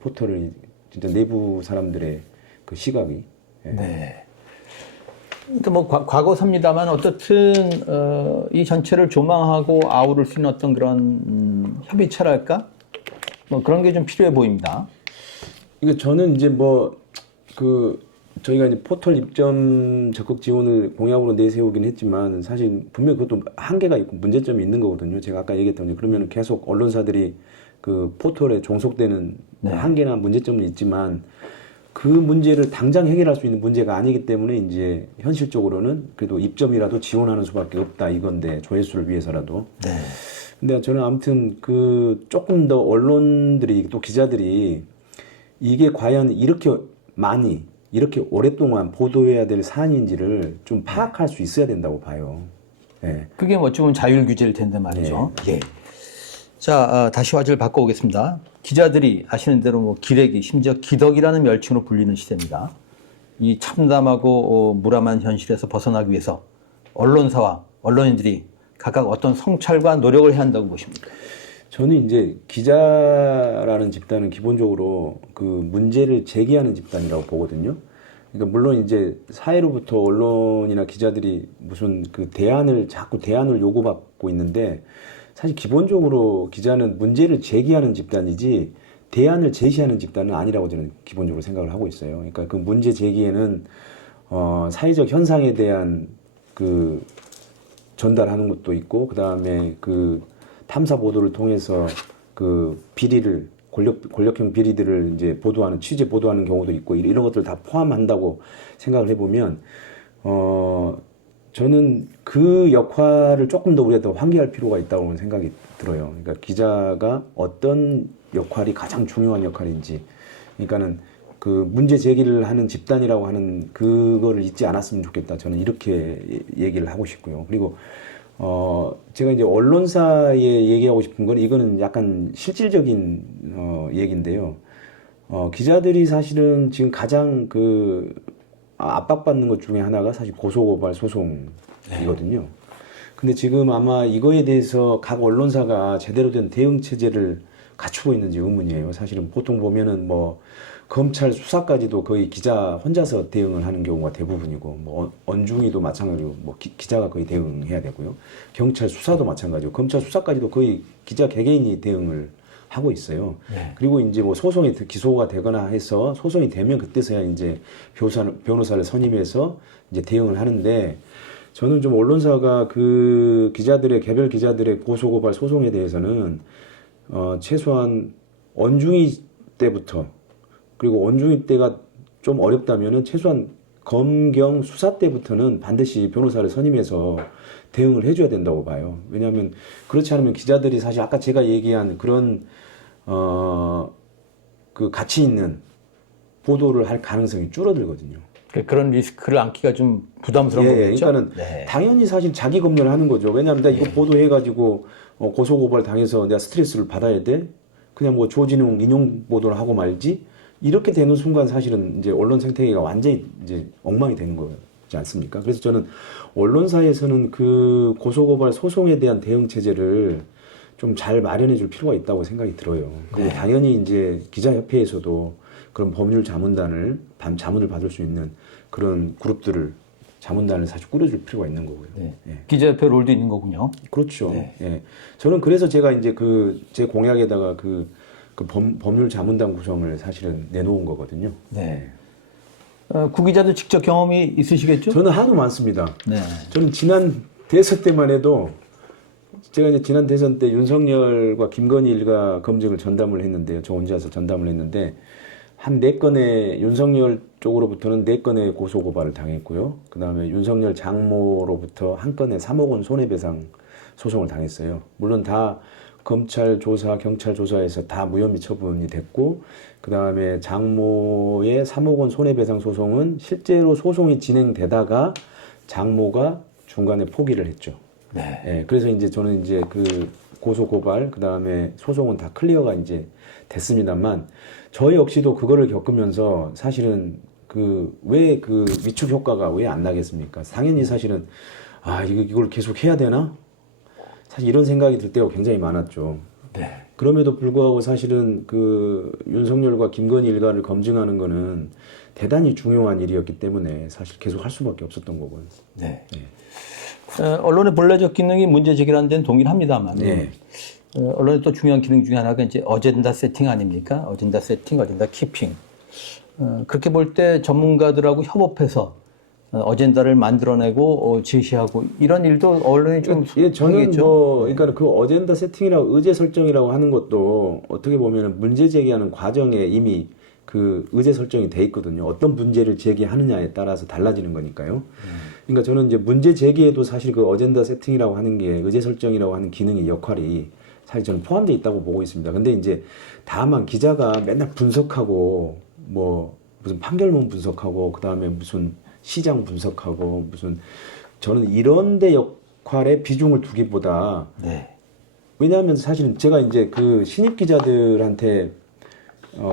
포털을 진짜 내부 사람들의 그 시각이. 예. 네. 그러니까 뭐 과거사입니다만 어떻든 이 전체를 조망하고 아우를 수 있는 어떤 그런 협의체랄까? 뭐 그런 게 좀 필요해 보입니다. 이거 저는 이제 저희가 이제 포털 입점 적극 지원을 공약으로 내세우긴 했지만 사실 분명 그것도 한계가 있고 문제점이 있는 거거든요. 제가 아까 얘기했던 게 그러면 계속 언론사들이 그 포털에 종속되는 한계나 문제점은 있지만 그 문제를 당장 해결할 수 있는 문제가 아니기 때문에 이제 현실적으로는 그래도 입점이라도 지원하는 수밖에 없다 이건데 조회수를 위해서라도. 네. 근데 저는 아무튼 그 조금 더 언론들이 또 기자들이 이게 과연 이렇게 많이 이렇게 오랫동안 보도해야 될 사안인지를 좀 파악할 수 있어야 된다고 봐요. 네. 그게 뭐 어찌 보면 자율 규제일 텐데 말이죠. 예. 자, 다시 화제를 바꿔보겠습니다. 기자들이 아시는 대로 뭐 기레기, 심지어 기덕이라는 멸칭으로 불리는 시대입니다. 이 참담하고 무람한 현실에서 벗어나기 위해서 언론사와 언론인들이 각각 어떤 성찰과 노력을 해야 한다고 보십니까? 저는 이제 기자라는 집단은 기본적으로 그 문제를 제기하는 집단이라고 보거든요. 그러니까 물론 이제 사회로부터 언론이나 기자들이 무슨 그 자꾸 대안을 요구받고 있는데 사실 기본적으로 기자는 문제를 제기하는 집단이지 대안을 제시하는 집단은 아니라고 저는 기본적으로 생각을 하고 있어요. 그러니까 그 문제 제기에는 사회적 현상에 대한 그 전달하는 것도 있고 그 다음에 그 탐사 보도를 통해서 그 비리를 권력형 비리들을 이제 취재 보도하는 경우도 있고 이런 것들을 다 포함한다고 생각을 해보면 저는 그 역할을 조금 더 우리가 더 환기할 필요가 있다고 생각이 들어요. 그러니까 기자가 어떤 역할이 가장 중요한 역할인지, 그러니까는 그 문제 제기를 하는 집단이라고 하는 그거를 잊지 않았으면 좋겠다. 저는 이렇게 얘기를 하고 싶고요. 그리고 제가 이제 언론사에 얘기하고 싶은 건 이거는 약간 실질적인 얘기인데요. 기자들이 사실은 지금 가장 압박받는 것 중에 하나가 사실 고소고발 소송이거든요. 근데 지금 아마 이거에 대해서 각 언론사가 제대로 된 대응 체제를 갖추고 있는지 의문이에요. 사실은 보통 보면은 뭐 검찰 수사까지도 거의 기자 혼자서 대응을 하는 경우가 대부분이고, 뭐 언중이도 마찬가지로 뭐 기자가 거의 대응해야 되고요. 경찰 수사도 마찬가지고, 검찰 수사까지도 거의 기자 개개인이 대응을 하고 있어요. 그리고 이제 뭐 소송에 기소가 되거나 해서 소송이 되면 그때서야 이제 변호사를 선임해서 이제 대응을 하는데, 저는 좀 언론사가 그 개별 기자들의 고소고발 소송에 대해서는 최소한 언중이 때부터, 그리고 언중이 때가 좀 어렵다면은 최소한 검경 수사 때부터는 반드시 변호사를 선임해서 대응을 해줘야 된다고 봐요. 왜냐하면 그렇지 않으면 기자들이 사실 아까 제가 얘기한 그런 그 가치 있는 보도를 할 가능성이 줄어들거든요. 그런 리스크를 안기가 좀 부담스러운 거겠죠? 그러니까는 당연히 사실 자기 검열을 하는 거죠. 왜냐하면 내가 이거 보도해가지고 고소고발 당해서 내가 스트레스를 받아야 돼? 그냥 뭐 조진웅 인용 보도를 하고 말지? 이렇게 되는 순간 사실은 이제 언론 생태계가 완전히 이제 엉망이 되는 거지 않습니까? 그래서 저는 언론사에서는 그 고소고발 소송에 대한 대응 체제를 좀 잘 마련해 줄 필요가 있다고 생각이 들어요. 그리고 당연히 이제 기자협회에서도 그런 법률 자문단을 받을 수 있는 그런 자문단을 사실 꾸려줄 필요가 있는 거고요. 기자협회 롤도 있는 거군요. 그렇죠. 저는 그래서 제가 이제 제 공약에다가 그 법률 자문단 구성을 사실은 내놓은 거거든요. 구기자도 직접 경험이 있으시겠죠? 저는 하도 많습니다. 저는 지난 대선 때만 해도 제가 이제 지난 대선 때 윤석열과 김건희 일가 검증을 전담을 했는데요. 저 혼자서 전담을 했는데 한 4건의 윤석열 쪽으로부터는 4건의 고소고발을 당했고요. 그 다음에 윤석열 장모로부터 한 건의 3억 원 손해배상 소송을 당했어요. 물론 다 검찰 조사, 경찰 조사에서 다 무혐의 처분이 됐고, 그 다음에 장모의 3억 원 손해배상 소송은 실제로 소송이 진행되다가 장모가 중간에 포기를 했죠. 네. 예, 그래서 이제 저는 이제 그 고소 고발, 그 다음에 소송은 다 클리어가 이제 됐습니다만, 저 역시도 그거를 겪으면서 사실은 왜 그 위축 효과가 왜 안 나겠습니까? 당연히 사실은, 이걸 계속 해야 되나? 사실 이런 생각이 들 때가 굉장히 많았죠. 네. 그럼에도 불구하고 사실은 그 윤석열과 김건희 일가를 검증하는 거는 대단히 중요한 일이었기 때문에 사실 계속 할 수밖에 없었던 거고요. 네. 언론의 본래적 기능이 문제 제기라는 데는 동일합니다만, 네. 언론의 또 중요한 기능 중에 하나가 이제 어젠다 세팅 아닙니까? 어젠다 세팅, 어젠다 키핑. 그렇게 볼 때 전문가들하고 협업해서 어젠다를 만들어내고 제시하고 이런 일도 언론이 좀 저는 하겠죠? 그러니까 그 어젠다 세팅이라고 의제 설정이라고 하는 것도 어떻게 보면 문제 제기하는 과정에 이미 그 의제 설정이 돼 있거든요. 어떤 문제를 제기하느냐에 따라서 달라지는 거니까요. 그러니까 저는 이제 문제 제기에도 사실 그 어젠다 세팅이라고 하는 게 의제 설정이라고 하는 기능의 역할이 사실 저는 포함되어 있다고 보고 있습니다. 근데 이제 다만 기자가 맨날 분석하고 뭐 무슨 판결문 분석하고 그 다음에 무슨 시장 분석하고 무슨 저는 이런 데 역할에 비중을 두기보다 네. 왜냐하면 사실은 제가 이제 그 신입 기자들한테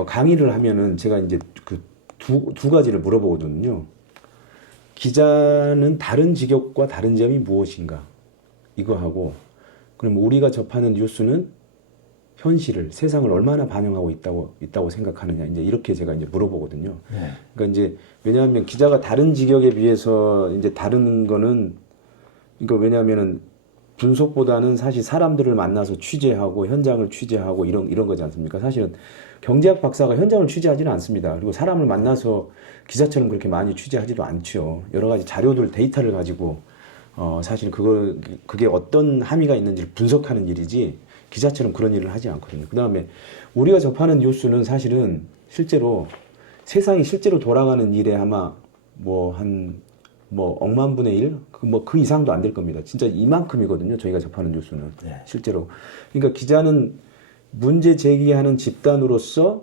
강의를 하면은 제가 이제 그 두 가지를 물어보거든요. 기자는 다른 직업과 다른 점이 무엇인가? 이거 하고, 그럼 우리가 접하는 뉴스는 현실을, 세상을 얼마나 반영하고 있다고 생각하느냐. 이제 이렇게 제가 이제 물어보거든요. 네. 그러니까 이제, 왜냐하면 기자가 다른 직역에 비해서 이제 다른 거는, 그러니까 왜냐하면은 분석보다는 사실 사람들을 만나서 취재하고 현장을 취재하고 이런 거지 않습니까? 사실은 경제학 박사가 현장을 취재하지는 않습니다. 그리고 사람을 만나서 기자처럼 그렇게 많이 취재하지도 않죠. 여러 가지 자료들, 데이터를 가지고 사실 그게 어떤 함의가 있는지를 분석하는 일이지 기자처럼 그런 일을 하지 않거든요. 그 다음에 우리가 접하는 뉴스는 사실은 실제로 세상이 실제로 돌아가는 일에 아마 억만 분의 1? 그 이상도 안 될 겁니다. 진짜 이만큼이거든요. 저희가 접하는 뉴스는. 네. 실제로. 그러니까 기자는 문제 제기하는 집단으로서가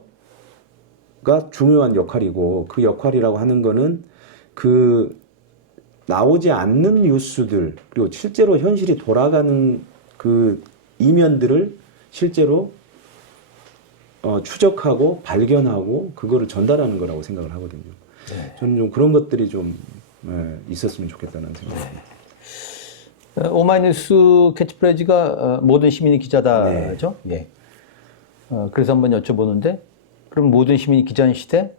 중요한 역할이고 그 역할이라고 하는 거는 그 나오지 않는 뉴스들 그리고 실제로 현실이 돌아가는 그 이면들을 실제로 추적하고 발견하고 그거를 전달하는 거라고 생각을 하거든요. 네. 저는 좀 그런 것들이 좀 있었으면 좋겠다는 생각입니다. 오마이뉴스 캐치프레이즈가 모든 시민이 기자다죠. 네. 예. 그래서 한번 여쭤보는데, 그럼 모든 시민이 기자인 시대,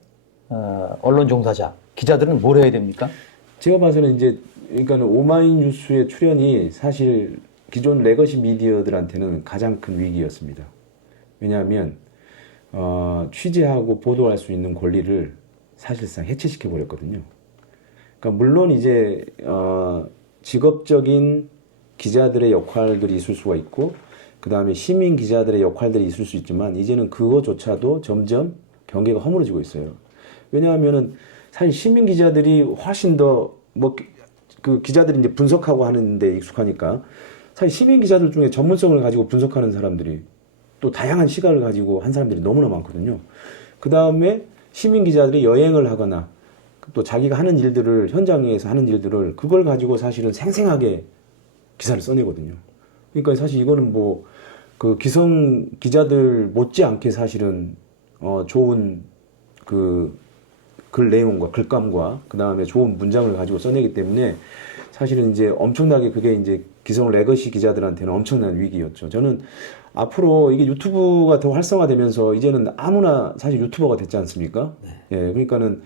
언론 종사자, 기자들은 뭘 해야 됩니까? 제가 봐서는 이제, 그러니까 오마이뉴스의 출연이 사실 기존 레거시 미디어들한테는 가장 큰 위기였습니다. 왜냐하면, 취재하고 보도할 수 있는 권리를 사실상 해체시켜버렸거든요. 그러니까 물론 이제, 직업적인 기자들의 역할들이 있을 수가 있고, 그 다음에 시민 기자들의 역할들이 있을 수 있지만, 이제는 그거조차도 점점 경계가 허물어지고 있어요. 왜냐하면은, 사실 시민 기자들이 훨씬 더, 그 기자들이 이제 분석하고 하는데 익숙하니까, 사실 시민 기자들 중에 전문성을 가지고 분석하는 사람들이 또 다양한 시각을 가지고 한 사람들이 너무나 많거든요. 그 다음에 시민 기자들이 여행을 하거나, 또 자기가 하는 일들을, 현장에서 하는 일들을, 그걸 가지고 사실은 생생하게 기사를 써내거든요. 그러니까 사실 이거는 그 기성 기자들 못지않게 사실은, 좋은 글 내용과 글감과, 그 다음에 좋은 문장을 가지고 써내기 때문에 사실은 이제 엄청나게 그게 이제 기성 레거시 기자들한테는 엄청난 위기였죠. 저는 앞으로 이게 유튜브가 더 활성화되면서 이제는 아무나 사실 유튜버가 됐지 않습니까? 네. 예, 그러니까는,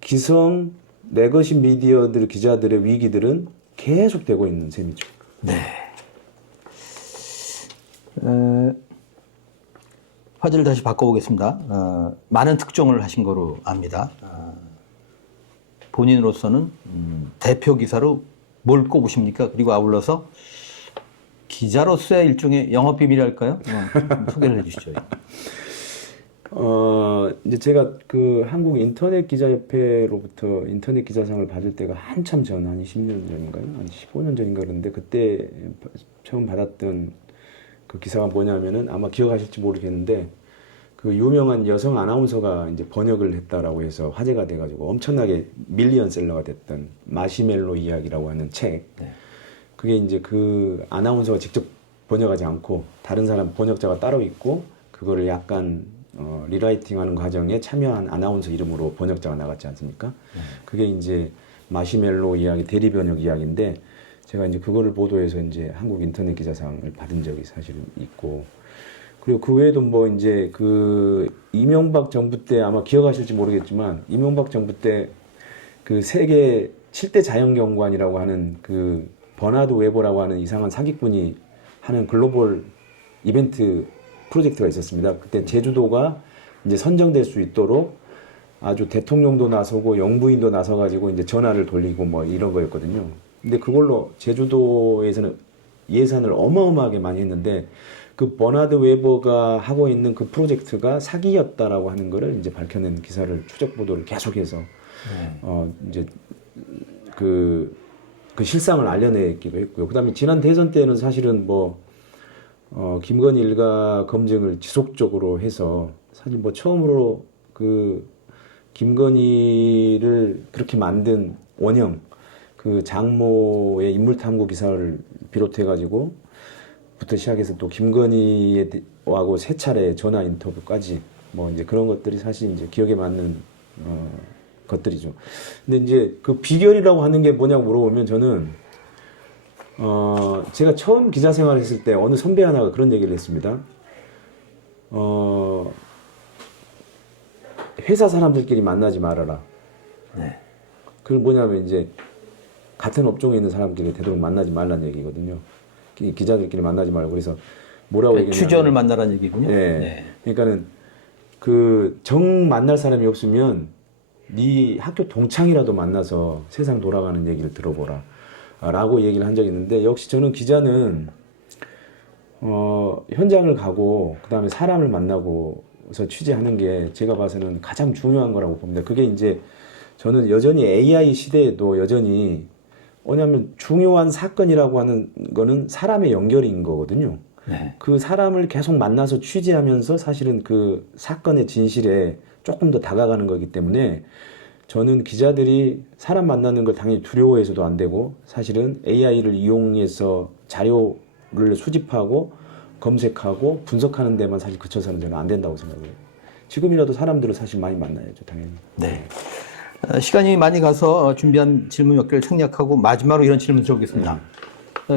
기성 레거시 미디어들 기자들의 위기들은 계속되고 있는 셈이죠. 네. 화제를 다시 바꿔보겠습니다. 많은 특종을 하신 거로 압니다. 본인으로서는 대표 기사로 뭘 꼽으십니까? 그리고 아울러서 기자로서의 일종의 영업 비밀이랄까요? 좀 소개를 해주시죠. 이제 제가 그 한국 인터넷 기자협회로부터 인터넷 기자상을 받을 때가 한참 전, 한 20년 전인가요? 한 15년 전인가 그런데 그때 처음 받았던 그 기사가 뭐냐면은 아마 기억하실지 모르겠는데 그 유명한 여성 아나운서가 이제 번역을 했다라고 해서 화제가 돼가지고 엄청나게 밀리언셀러가 됐던 마시멜로 이야기라고 하는 책. 네. 그게 이제 그 아나운서가 직접 번역하지 않고 다른 사람 번역자가 따로 있고 그거를 약간 리라이팅하는 과정에 참여한 아나운서 이름으로 번역자가 나갔지 않습니까? 그게 이제 마시멜로 이야기, 대리 번역 이야기인데 제가 이제 그거를 보도해서 이제 한국 인터넷 기자상을 받은 적이 사실은 있고 그리고 그 외에도 뭐 이제 그 이명박 정부 때 아마 기억하실지 모르겠지만 이명박 정부 때 그 세계 7대 자연경관이라고 하는 그 버나드 웨버라고 하는 이상한 사기꾼이 하는 글로벌 이벤트 프로젝트가 있었습니다. 그때 제주도가 이제 선정될 수 있도록 아주 대통령도 나서고 영부인도 나서가지고 이제 전화를 돌리고 뭐 이런 거였거든요. 근데 그걸로 제주도에서는 예산을 어마어마하게 많이 했는데 그 버나드 웨버가 하고 있는 그 프로젝트가 사기였다라고 하는 거를 이제 밝혀낸 기사를 추적 보도를 계속해서 이제 그 실상을 알려내기도 했고요. 그다음에 지난 대선 때는 사실은 뭐 김건희 일가 검증을 지속적으로 해서 사실 뭐 처음으로 그 김건희를 그렇게 만든 원형 그 장모의 인물 탐구 기사를 비롯해 가지고 부터 시작해서 또 김건희하고 세 차례 전화 인터뷰까지 뭐 이제 그런 것들이 사실 이제 기억에 맞는 것들이죠. 근데 이제 그 비결이라고 하는 게 뭐냐고 물어보면 저는 제가 처음 기자 생활을 했을 때 어느 선배 하나가 그런 얘기를 했습니다. 회사 사람들끼리 만나지 말아라. 네. 그게 뭐냐면 이제 같은 업종에 있는 사람끼리 되도록 만나지 말라는 얘기거든요. 기자들끼리 만나지 말고 그래서 뭐라고 얘기했냐면 취재원을 만나라는 얘기군요. 네. 네. 그러니까는 그 정 만날 사람이 없으면 네 학교 동창이라도 만나서 세상 돌아가는 얘기를 들어보라. 라고 얘기를 한 적이 있는데 역시 저는 기자는 현장을 가고 그다음에 사람을 만나고서 취재하는 게 제가 봐서는 가장 중요한 거라고 봅니다. 그게 이제 저는 여전히 AI 시대에도 여전히 뭐냐면 중요한 사건이라고 하는 거는 사람의 연결인 거거든요. 네. 그 사람을 계속 만나서 취재하면서 사실은 그 사건의 진실에 조금 더 다가가는 거기 때문에 저는 기자들이 사람 만나는 걸 당연히 두려워해서도 안 되고 사실은 AI를 이용해서 자료를 수집하고 검색하고 분석하는 데만 사실 그쳐서는 저는 안 된다고 생각해요. 지금이라도 사람들을 사실 많이 만나야죠, 당연히. 네. 시간이 많이 가서 준비한 질문 몇 개를 생략하고 마지막으로 이런 질문 드려보겠습니다.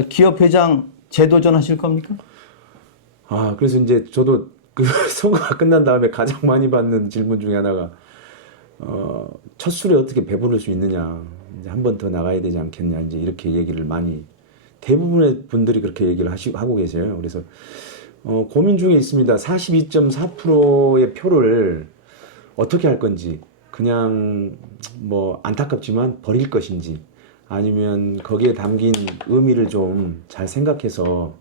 기업회장 재도전 하실 겁니까? 그래서 이제 저도 그 선거가 끝난 다음에 가장 많이 받는 질문 중에 하나가 첫 술에 어떻게 배부를 수 있느냐, 이제 한 번 더 나가야 되지 않겠냐, 이제 이렇게 얘기를 많이 대부분의 분들이 그렇게 얘기를 하고 계세요. 그래서 고민 중에 있습니다. 42.4%의 표를 어떻게 할 건지, 그냥 뭐 안타깝지만 버릴 것인지, 아니면 거기에 담긴 의미를 좀 잘 생각해서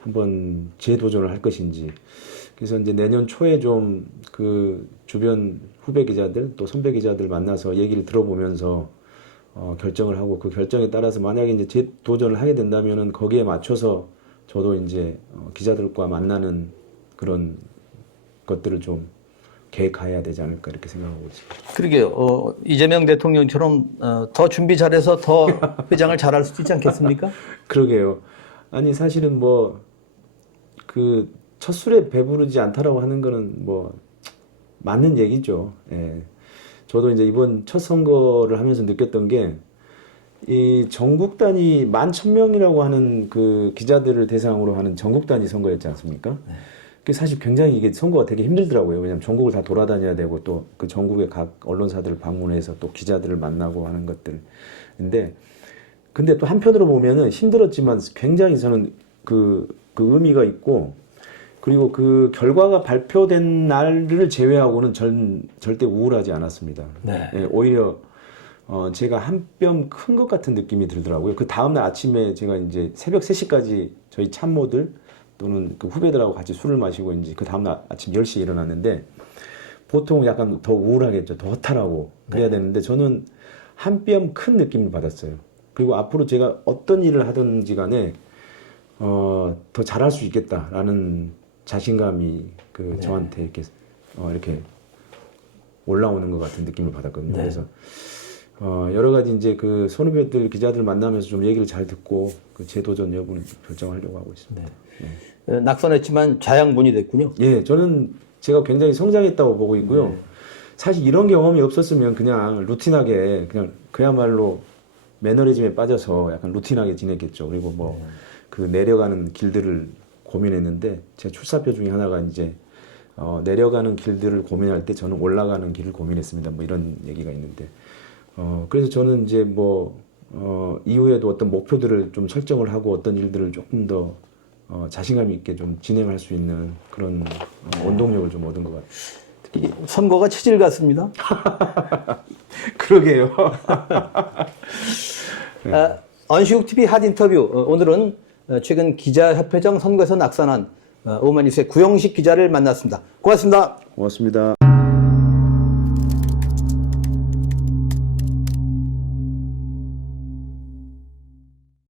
한번 재도전을 할 것인지. 그래서 이제 내년 초에 좀 그 주변 후배 기자들 또 선배 기자들 만나서 얘기를 들어보면서 결정을 하고 그 결정에 따라서 만약에 이제 재도전을 하게 된다면은 거기에 맞춰서 저도 이제 기자들과 만나는 그런 것들을 좀 계획해야 되지 않을까 이렇게 생각하고 있습니다. 그러게요. 이재명 대통령처럼 더 준비 잘해서 더 회장을 잘할 수도 있지 않겠습니까? 그러게요. 아니 사실은 뭐 그 첫 술에 배부르지 않다라고 하는 거는 뭐 맞는 얘기죠. 예. 저도 이제 이번 첫 선거를 하면서 느꼈던 게 이 전국 단위 11,000명이라고 하는 그 기자들을 대상으로 하는 전국 단위 선거였지 않습니까? 그게 사실 굉장히 이게 선거가 되게 힘들더라고요. 왜냐하면 전국을 다 돌아다녀야 되고 또 그 전국의 각 언론사들을 방문해서 또 기자들을 만나고 하는 것들. 근데 또 한편으로 보면은 힘들었지만 굉장히 저는 그 의미가 있고 그리고 그 결과가 발표된 날을 제외하고는 절대 우울하지 않았습니다. 네. 예, 오히려 제가 한 뼘 큰 것 같은 느낌이 들더라고요. 그 다음날 아침에 제가 이제 새벽 3시까지 저희 참모들 또는 그 후배들하고 같이 술을 마시고 이제 그 다음날 아침 10시에 일어났는데 보통 약간 더 우울하겠죠. 더 허탈하고 그래야 되는데 저는 한 뼘 큰 느낌을 받았어요. 그리고 앞으로 제가 어떤 일을 하든지 간에 더 잘할 수 있겠다라는 자신감이 그 저한테 이렇게 올라오는 것 같은 느낌을 받았거든요. 그래서 여러 가지 이제 그 선후배들 기자들 만나면서 좀 얘기를 잘 듣고 그 재도전 여부를 결정하려고 하고 있습니다. 낙선했지만 자양분이 됐군요. 예, 저는 제가 굉장히 성장했다고 보고 있고요. 사실 이런 경험이 없었으면 그냥 루틴하게 그냥 그야말로 매너리즘에 빠져서 약간 루틴하게 지냈겠죠. 그리고 뭐 그 내려가는 길들을 고민했는데 제 출사표 중에 하나가 이제 내려가는 길들을 고민할 때 저는 올라가는 길을 고민했습니다. 뭐 이런 얘기가 있는데 그래서 저는 이제 뭐 이후에도 어떤 목표들을 좀 설정을 하고 어떤 일들을 조금 더 자신감 있게 좀 진행할 수 있는 그런 원동력을 좀 얻은 것 같아요. 선거가 체질 같습니다. 그러게요. 언시국 TV 핫 인터뷰. 오늘은 최근 기자협회장 선거에서 낙선한 오마이뉴스의 구영식 기자를 만났습니다. 고맙습니다. 고맙습니다.